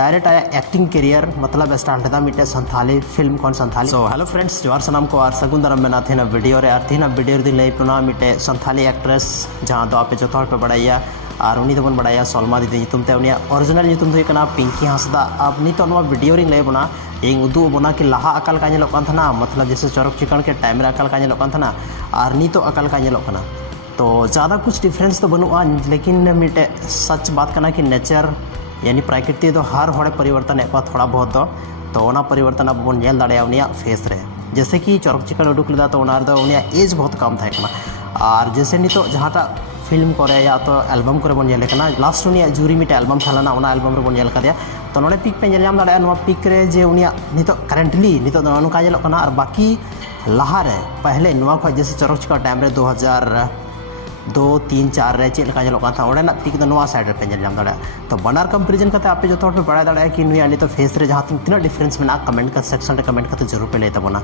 Direct आया acting career मतलब start लेदा मिटे संथाली फिल्म कौन संथाली। सो हेलो फ्रेंड्स, जोहार सनाम को और सगुन दाराम मेना थेना वीडियो रे और थेना वीडियो रे लई पुना मिटे संथाली एक्ट्रेस जहां दो आपे जोथोर पे बड़ाया और उनी दोबन बड़ाया सलमा दीदी नितुम ते उनिया ओरिजिनल नितुम दो कना पिंकी हांसदा। अब नितो नवा वीडियो रे लई बुना इन उदू बोना कि लाहा अकाल का नेलो कान थाना मतलब जैसे चरक चिकन के टाइम रे अकाल का नेलो कान थाना और नितो अकाल का नेलो काना। तो ज़्यादा कुछ डिफरेंस तो बनुआ, लेकिन मिटे सच बात करना कि नेचर यानी प्रकृति तो हर हड़े परिवर्तन एक थोड़ा बहुत तो ओना परिवर्तन अब बन नेल दाड़े उनिया फेस रे। जैसे कि चरक चिकन उडुक लेदा तो उनिया एज बहुत कम था और जैसे नितो जहाँटा फिल्म करे या तो एल्बम करे बन नेल कना लास्ट उनिया जुरी मिटे एल्बम थालाना ओना एल्बम रे बन नेल कदिया। तो नोडे पिक पे नेल जाम दाड़े नोवा पिक रे जे उनिया नितो करेंटली नितो दो नुका नेलो कना और बाकी लाहा रे पहले नोवा खो जैसे चरक चिकन टाइम रे 2002, 3, 4 रे चेक लगा जलों था ओडे ना पिक दो नोवा साइड रे पे नेल जाम दाड़े। तो बनार कंपैरिजन करते आपे जो पे बड़ा दाड़े कि नुया नितो फेस रे जहां तिना डिफरेंस में कमेंट का सेक्शन रे कमेंट करते जरूर पे ले तबना।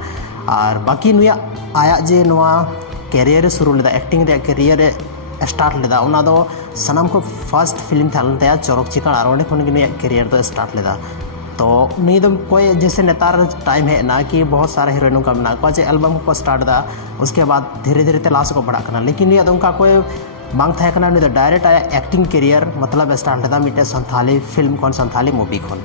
और बाकी नुया आया जे नोवा कैरियर शुरू लेदा एक्टिंग रे कैरियर स्टार्ट लेदा उना दो सनम को फर्स्ट फिल्म थालन तया चरक चिकन और ओडे खन नुया कैरियर तो स्टार्ट लेदा। तो नहीं तो कोई जैसे नेतार टाइम है ना कि बहुत सारे हीरोइनों का बना को एल्बम को स्टार्ट दा उसके बाद धीरे धीरे तलाश को बढ़ा करना। लेकिन ये उनका कोई मांग था करना नहीं तो डायरेक्ट आया एक्टिंग करियर मतलब स्टार्ट लेदा मिटे संथाली फिल्म कौन संथाली मूवी कौन।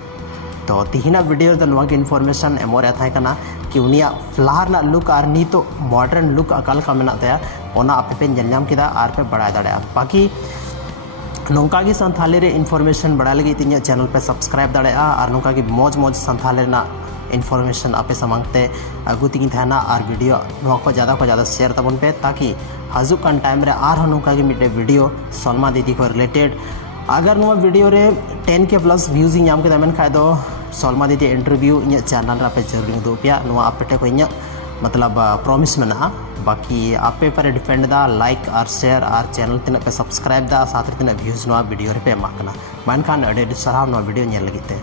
तो तिहिना वीडियो तो नवा की इन्फॉर्मेशन एमोर था करना कि उनिया फ्लार ना लुक और नी तो मॉडर्न लुक अकाल का मेना तया ओना आपे पे जलनाम किदा और पे बढ़ा दाड़ा। बाकी नौका की संथाली रे इन्फॉर्मेशन बढ़ा लगी तीन चैनल पे सब्सक्राइब दाड़ा और नौका की मौज मौज संथाली ना इन्फॉर्मेशन आपे समांगते अगु तीन थाना और वीडियो नौका को ज़्यादा शेयर तबन पे ताकि हजुक कान टाइम रे और नौका की मिटे वीडियो सलमा दीदी को रिलेटेड अगर नो वीडियो रे 10K प्लस व्यूज नाम के मन खादो सलमा दीदी इंटरव्यू इन चैनल रे आपे जरूर दो पिया नो आपे को इन मतलब प्रॉमिस में ना। बाकी आपे पर डिपेंड दा लाइक और शेयर और चैनल तीन पे सब्सक्राइब दा साथ तीन व्यूज नो वीडियो रे पे एमा कना मन खान अडे सारा नो वीडियो नेल लगिते।